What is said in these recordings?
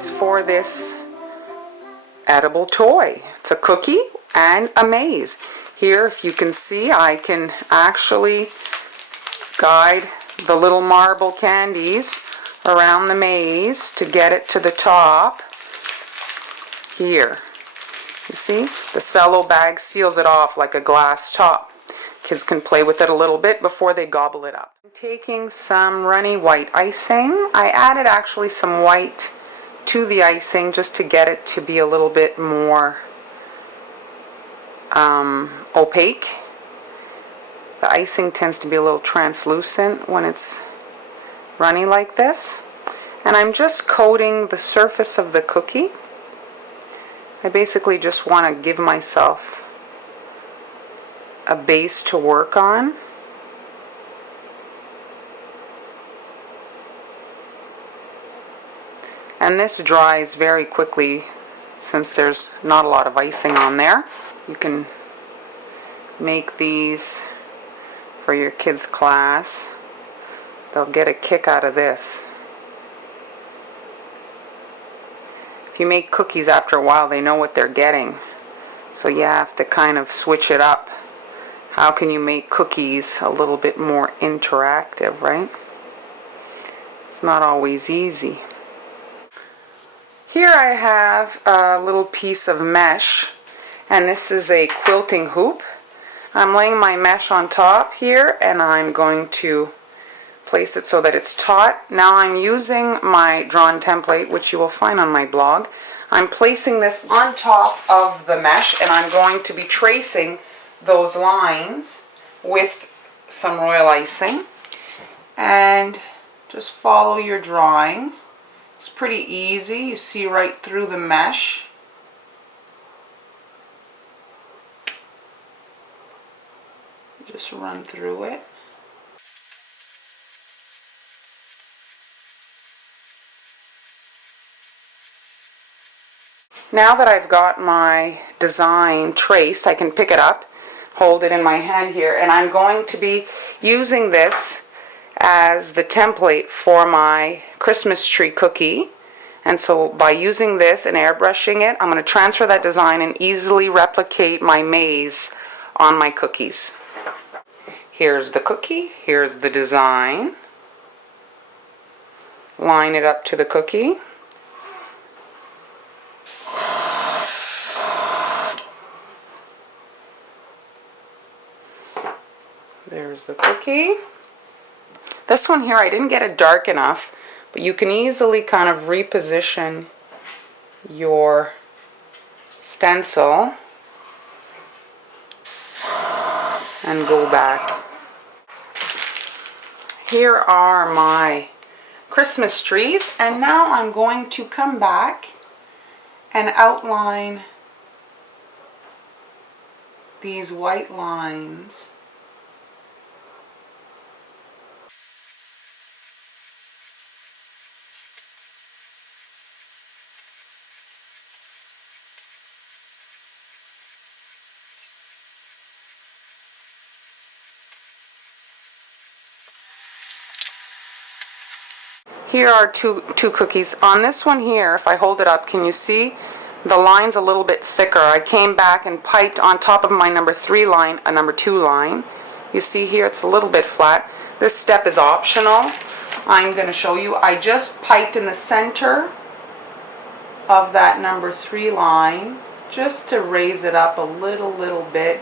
was for this edible toy. It's a cookie and a maze. Here, if you can see, I can actually guide the little marble candies around the maze to get it to the top. Here, you see, the cello bag seals it off like a glass top. Kids can play with it a little bit before they gobble it up. I'm taking some runny white icing. I added actually some white to the icing just to get it to be a little bit more opaque. The icing tends to be a little translucent when it's runny like this. And I'm just coating the surface of the cookie. I basically just want to give myself a base to work on. And this dries very quickly since there's not a lot of icing on there. You can make these for your kids' class. They'll get a kick out of this. If you make cookies, after a while they know what they're getting. So you have to kind of switch it up. How can you make cookies a little bit more interactive, right? It's not always easy. Here I have a little piece of mesh, and this is a quilting hoop. I'm laying my mesh on top here, and I'm going to place it so that it's taut. Now I'm using my drawn template, which you will find on my blog. I'm placing this on top of the mesh, and I'm going to be tracing those lines with some royal icing. And just follow your drawing. It's pretty easy. You see right through the mesh. Just run through it. Now that I've got my design traced, I can pick it up, hold it in my hand here, and I'm going to be using this as the template for my Christmas tree cookie. And so by using this and airbrushing it, I'm going to transfer that design and easily replicate my maze on my cookies. Here's the cookie, here's the design. Line it up to the cookie. There's the cookie. This one here, I didn't get it dark enough, but you can easily kind of reposition your stencil and go back. Here are my Christmas trees, and now I'm going to come back and outline these white lines. Here are two cookies. On this one here, if I hold it up, can you see the line's a little bit thicker? I came back and piped on top of my number 3 line a number 2 line. You see here it's a little bit flat. This step is optional. I'm going to show you. I just piped in the center of that number 3 line just to raise it up a little bit,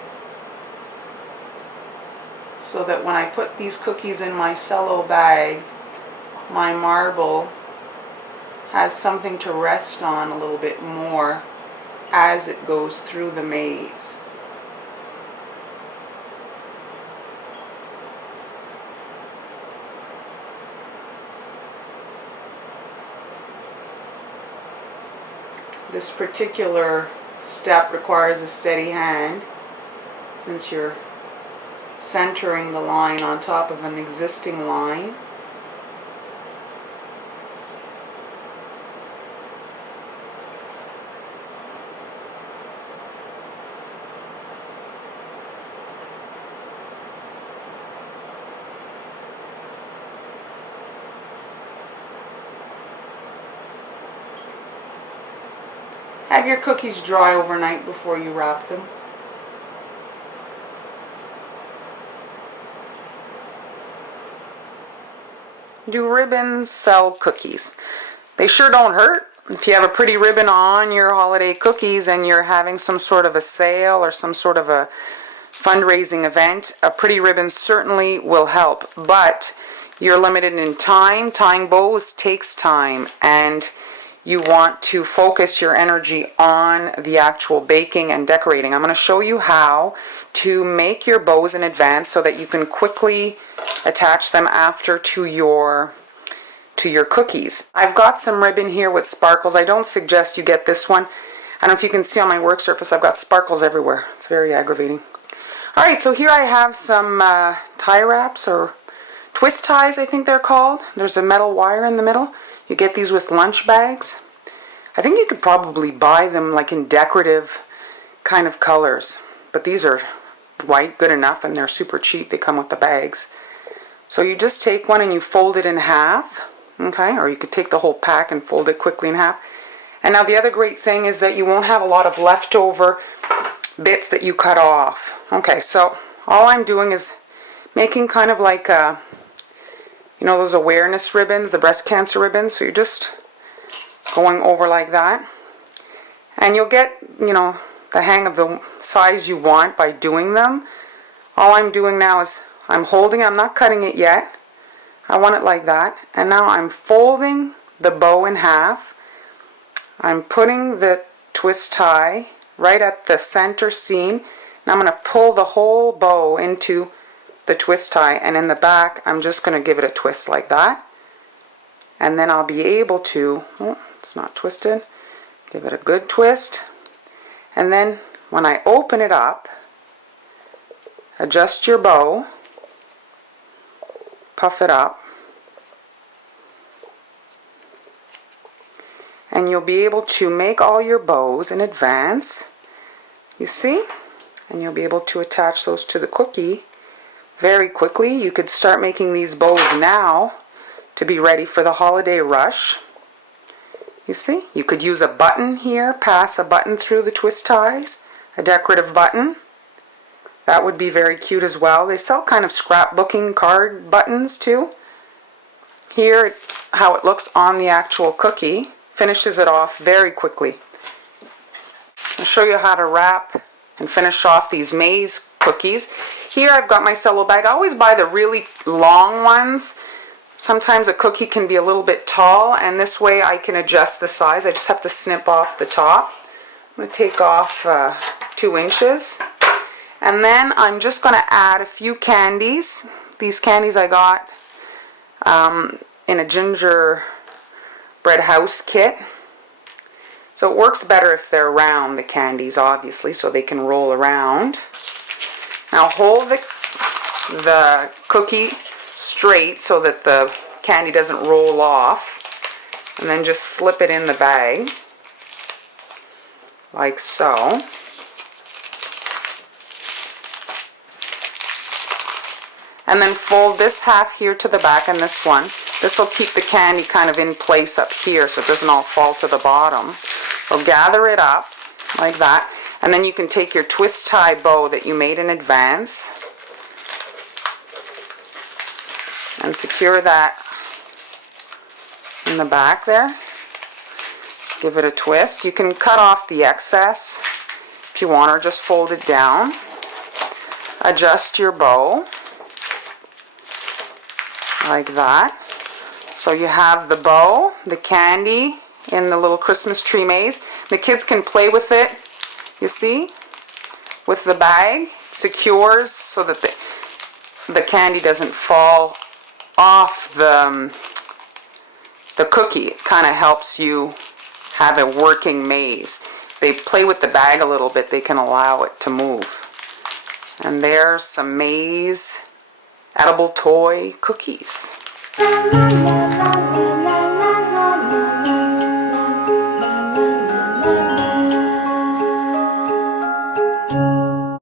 so that when I put these cookies in my cello bag, my marble has something to rest on a little bit more as it goes through the maze. This particular step requires a steady hand, since you're centering the line on top of an existing line. Have your cookies dry overnight before you wrap them. Do ribbons sell cookies? They sure don't hurt. If you have a pretty ribbon on your holiday cookies and you're having some sort of a sale or some sort of a fundraising event, a pretty ribbon certainly will help. But you're limited in time. Tying bows takes time, and you want to focus your energy on the actual baking and decorating. I'm going to show you how to make your bows in advance so that you can quickly attach them after to your cookies. I've got some ribbon here with sparkles. I don't suggest you get this one. I don't know if you can see on my work surface, I've got sparkles everywhere. It's very aggravating. Alright, so here I have some tie wraps, or twist ties I think they're called. There's a metal wire in the middle. You get these with lunch bags. I think you could probably buy them like in decorative kind of colors. But these are white, good enough, and they're super cheap. They come with the bags. So you just take one and you fold it in half. Okay, or you could take the whole pack and fold it quickly in half. And now the other great thing is that you won't have a lot of leftover bits that you cut off. Okay, so all I'm doing is making kind of like a, you know, those awareness ribbons, the breast cancer ribbons. So you're just going over like that. And you'll get, you know, the hang of the size you want by doing them. All I'm doing now is I'm holding, I'm not cutting it yet. I want it like that. And now I'm folding the bow in half. I'm putting the twist tie right at the center seam. And I'm going to pull the whole bow into the twist tie, and in the back I'm just going to give it a twist like that, and then I'll be able to, oh, it's not twisted, give it a good twist, and then when I open it up, adjust your bow, puff it up, and you'll be able to make all your bows in advance, you see, and you'll be able to attach those to the cookie very quickly. You could start making these bows now to be ready for the holiday rush. You see, you could use a button here, pass a button through the twist ties, a decorative button. That would be very cute as well. They sell kind of scrapbooking card buttons too. Here, how it looks on the actual cookie finishes it off very quickly. I'll show you how to wrap and finish off these maize cookies. Here I've got my cello bag. I always buy the really long ones. Sometimes a cookie can be a little bit tall, and this way I can adjust the size. I just have to snip off the top. I'm going to take off 2 inches. And then I'm just going to add a few candies. These candies I got in a gingerbread house kit. So it works better if they're round, the candies, obviously, so they can roll around. Now hold the cookie straight so that the candy doesn't roll off, and then just slip it in the bag, like so. And then fold this half here to the back and this one. This will keep the candy kind of in place up here so it doesn't all fall to the bottom. So gather it up like that, and then you can take your twist tie bow that you made in advance and secure that in the back there. Give it a twist. You can cut off the excess if you want, or just fold it down. Adjust your bow like that. So you have the bow, the candy in the little Christmas tree maze. The kids can play with it, you see, with the bag. It secures so that the candy doesn't fall off the cookie. It kind of helps you have a working maze. They play with the bag a little bit, they can allow it to move. And there's some maze edible toy cookies. La, la, la, la.